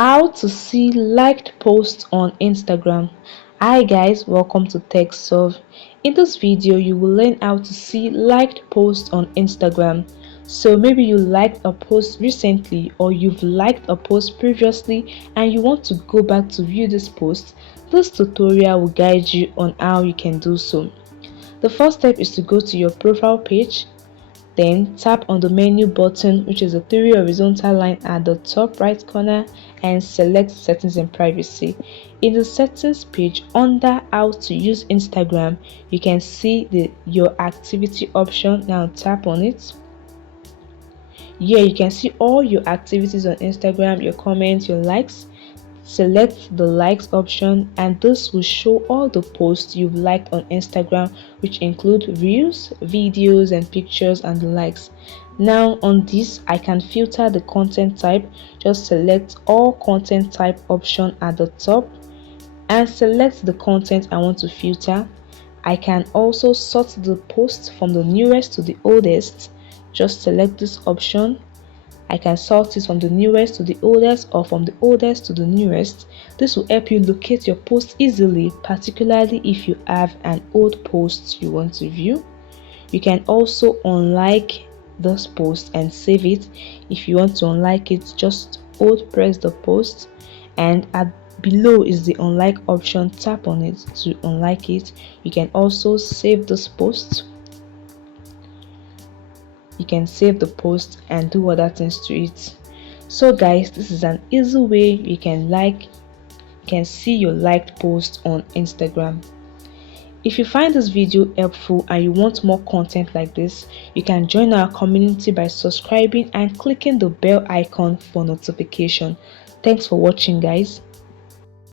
How to see liked posts on Instagram. Hi guys, welcome to Tech Solve. In this video, you will learn how to see liked posts on Instagram. So maybe you liked a post recently or you've liked a post previously and you want to go back to view this post. This tutorial will guide you on how you can do so. The first step is to go to your profile page. Then tap on the menu button, which is a three horizontal line at the top right corner, and select settings and privacy. In the settings page under how to use Instagram, you can see your activity option. Now tap on it. Here you can see all your activities on Instagram, your comments, your likes. Select the likes option and this will show all the posts you've liked on Instagram, which include reels, videos and pictures and the likes. Now on this, I can filter the content type. Just select all content type option at the top and select the content I want to filter. I can also sort the post from the newest to the oldest. Just select this option. I can sort it from the newest to the oldest or from the oldest to the newest. This will help you locate your post easily, particularly if you have an old post you want to view. You can also unlike this post and save it. If you want to unlike it, just press the post and below is the unlike option. Tap on it to unlike it. You can also save this post. You can save the post and do other things to it. So guys, this is an easy way you can see your liked post on Instagram. If you find this video helpful and you want more content like this, you can join our community by subscribing and clicking the bell icon for notification. Thanks for watching guys.